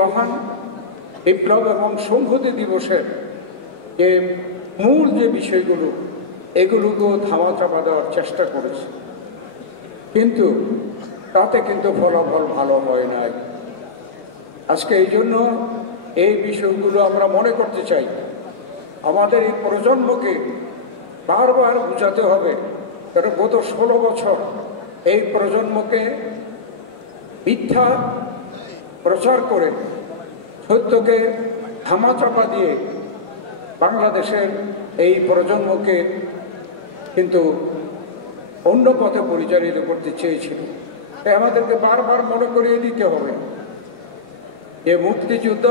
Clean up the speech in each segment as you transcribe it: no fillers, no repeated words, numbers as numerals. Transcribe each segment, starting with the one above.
মহান বিপ্লব এবং সংহতি দিবসের যে মূল যে বিষয়গুলো এগুলোকেও ধামাচাপা দেওয়ার চেষ্টা করেছে, কিন্তু তাতে কিন্তু ফলাফল ভালো হয় নাই। আজকে এই জন্য এই বিষয়গুলো আমরা মনে করতে চাই, আমাদের এই প্রজন্মকে বারবার বোঝাতে হবে। কারণ গত 16 বছর এই প্রজন্মকে মিথ্যা প্রচার করে সত্যকে ধামাচাপা দিয়ে বাংলাদেশের এই প্রজন্মকে কিন্তু অন্য পথে পরিচালিত করতে চেয়েছিল। তাই আমাদেরকে বারবার মনে করিয়ে দিতে হবে যে মুক্তিযুদ্ধ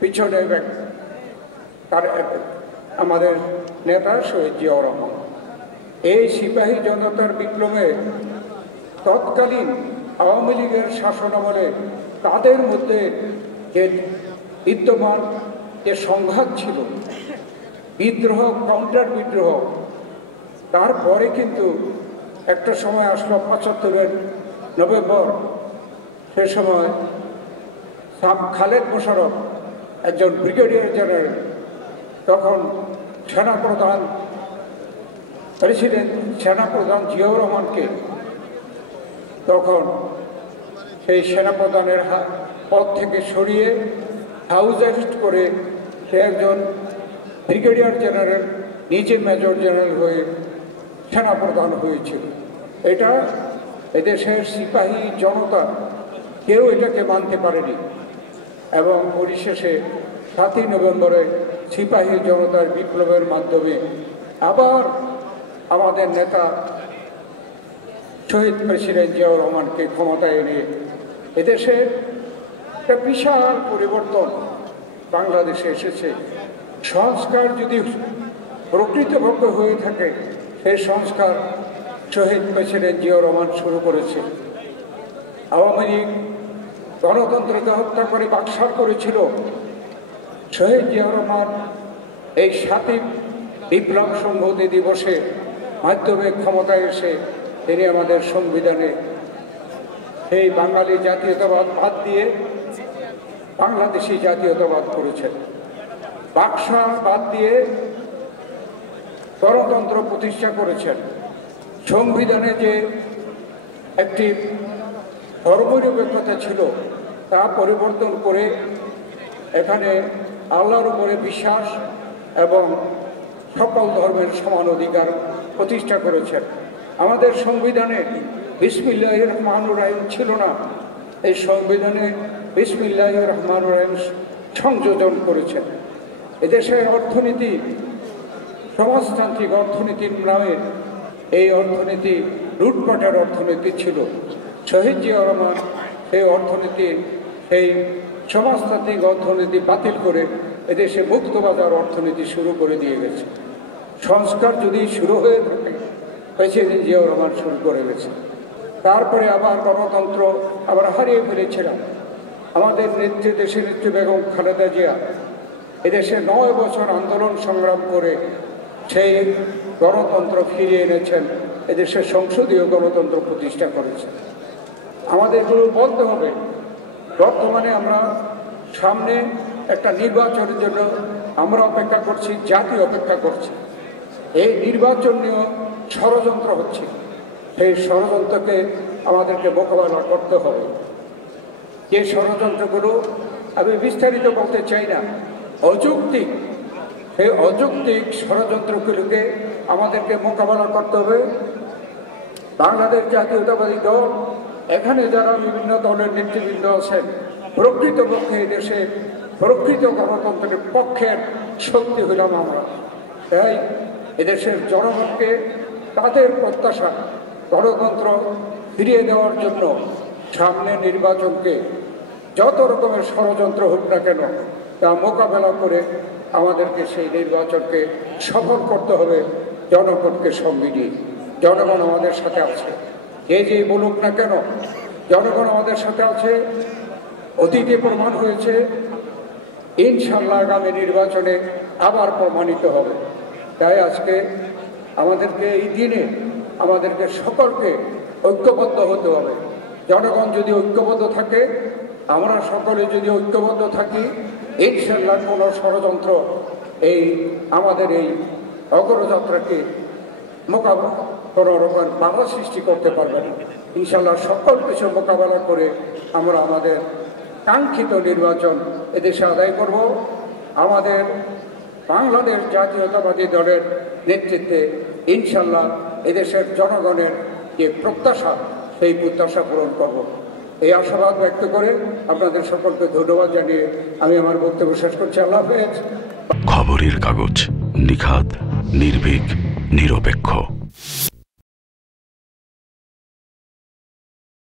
পিছনে তার আমাদের নেতা শহীদ জিয়াউর রহমান, এই সিপাহী জনতার বিপ্লবে তৎকালীন আওয়ামী লীগের শাসনামলে তাদের মধ্যে যে বিদ্যমান যে সংঘাত ছিল, বিদ্রোহ, কাউন্টার বিদ্রোহ, তারপরে কিন্তু একটা সময় আসলো ৭৫-এর নভেম্বর। সে সময় খালেদ মোশাররফ একজন ব্রিগেডিয়ার জেনারেল, তখন সেনাপ্রধান সেনাপ্রধান জিয়াউর রহমানকে তখন সেই সেনাপ্রধানের পদ থেকে সরিয়ে হাউস অ্যারেস্ট করে সে একজন ব্রিগেডিয়ার জেনারেল নিজে মেজর জেনারেল হয়ে সেনাপ্রধান হয়েছিল। এটা এদেশের সিপাহী জনতা কেউ এটাকে মানতে পারেনি এবং পরিশেষে ৭ই নভেম্বরে সিপাহী জনতার বিপ্লবের মাধ্যমে আবার আমাদের নেতা শহীদ প্রেসিডেন্ট জিয়াউর রহমানকে ক্ষমতায় এনে এদেশে একটা বিশাল পরিবর্তন বাংলাদেশে এসেছে। সংস্কার যদি প্রকৃতপক্ষে হয়ে থাকে, সেই সংস্কার শহীদ প্রেসিডেন্ট জিয়াউর রহমান শুরু করেছে। আওয়ামী লীগ গণতন্ত্রকে হত্যা করে বাকশাল করেছিল, শহীদ জিয়াউর রহমান এই ৭ই বিপ্লব সংহতি দিবসে মাধ্যমে ক্ষমতায় এসে তিনি আমাদের সংবিধানে সেই বাঙালি জাতীয়তাবাদ বাদ দিয়ে বাংলাদেশি জাতীয়তাবাদ করেছেন, বাকশাল বাদ দিয়ে গণতন্ত্র প্রতিষ্ঠা করেছেন। সংবিধানে যে একটি ধর্মনিরপেক্ষতা ছিল তা পরিবর্তন করে এখানে আল্লাহর উপরে বিশ্বাস এবং সকল ধর্মের সমান অধিকার প্রতিষ্ঠা করেছেন। আমাদের সংবিধানে বিসমিল্লাহির রহমানির রহিম ছিল না, এই সংবিধানে বিসমিল্লাহির রহমানির রহিম সংযোজন করেছেন। এদেশের অর্থনীতি সমাজতান্ত্রিক অর্থনীতির নামে এই অর্থনীতি লুটপাটের অর্থনীতি ছিল। শহীদ জিয়াউর রহমান সেই অর্থনীতি, সেই সমাজতান্ত্রিক অর্থনীতি বাতিল করে এদেশে মুক্তবাজার অর্থনীতি শুরু করে দিয়ে গেছে। সংস্কার যদি শুরু হয়ে থাকে, প্রেসিডেন্ট জিয়াউর রহমান শুরু করে গেছে। তারপরে আবার গণতন্ত্র আবার হারিয়ে ফেলেছিলাম। আমাদের নেত্রী, দেশের নেত্রী বেগম খালেদা জিয়া এদেশে ৯ বছর আন্দোলন সংগ্রাম করে সেই গণতন্ত্র ফিরিয়ে এনেছেন, এদেশের সংসদীয় গণতন্ত্র প্রতিষ্ঠা করেছেন। আমাদেরগুলো বলতে হবে, বর্তমানে আমরা সামনে একটা নির্বাচনের জন্য আমরা অপেক্ষা করছি, জাতি অপেক্ষা করছি। এই নির্বাচন নিয়ে ষড়যন্ত্র হচ্ছে, সেই ষড়যন্ত্রকে আমাদেরকে মোকাবেলা করতে হবে। যে ষড়যন্ত্রগুলো আমি বিস্তারিত বলতে চাই না, অযৌক্তিক, সেই অযৌক্তিক ষড়যন্ত্রগুলোকে আমাদেরকে মোকাবেলা করতে হবে। বাংলাদেশ জাতীয়তাবাদী দল, এখানে যারা বিভিন্ন দলের নেতৃবৃন্দ আছেন, প্রকৃতপক্ষে দেশে প্রকৃত গণতন্ত্রের পক্ষের শক্তি হইলাম আমরা। তাই এদেশের জনগণকে তাদের প্রত্যাশা গণতন্ত্র ফিরিয়ে দেওয়ার জন্য সামনে নির্বাচনকে যত রকমের ষড়যন্ত্র হোক না কেন তা মোকাবেলা করে আমাদেরকে সেই নির্বাচনকে সফল করতে হবে। জনগণকে সঙ্গে নিয়ে, জনগণ আমাদের সাথে আছে, যে বলুক না কেন জনগণ আমাদের সাথে আছে। অতীতে প্রমাণ হয়েছে, ইনশাল্লাহ আগামী নির্বাচনে আবার প্রমাণিত হবে। তাই আজকে আমাদেরকে এই দিনে আমাদেরকে সকলকে ঐক্যবদ্ধ হতে হবে। জনগণ যদি ঐক্যবদ্ধ থাকে আমরা সকলে যদি ঐক্যবদ্ধ থাকি, ইনশাল্লাহ কোনো ষড়যন্ত্র এই আমাদের এই অগ্রযাত্রাকে মোকাবেলা কোনো রকম বাধা সৃষ্টি করতে পারবে না। ইনশাল্লাহ সকল কিছু মোকাবেলা করে আমরা আমাদের কাঙ্ক্ষিত নির্বাচন এদেশে আদায় করব। আমাদের বাংলাদেশ জাতীয়তাবাদী দলের নেতৃত্বে ইনশাল্লাহ এদেশের জনগণের যে প্রত্যাশা, সেই প্রত্যাশা পূরণ করব। এই আশাবাদ ব্যক্ত করে আপনাদের সকলকে ধন্যবাদ জানিয়ে আমি আমার বক্তব্য শেষ করছি। আল্লাহ হাফেজ। খবরের কাগজ, নিখাদ, নির্ভীক, নিরপেক্ষ।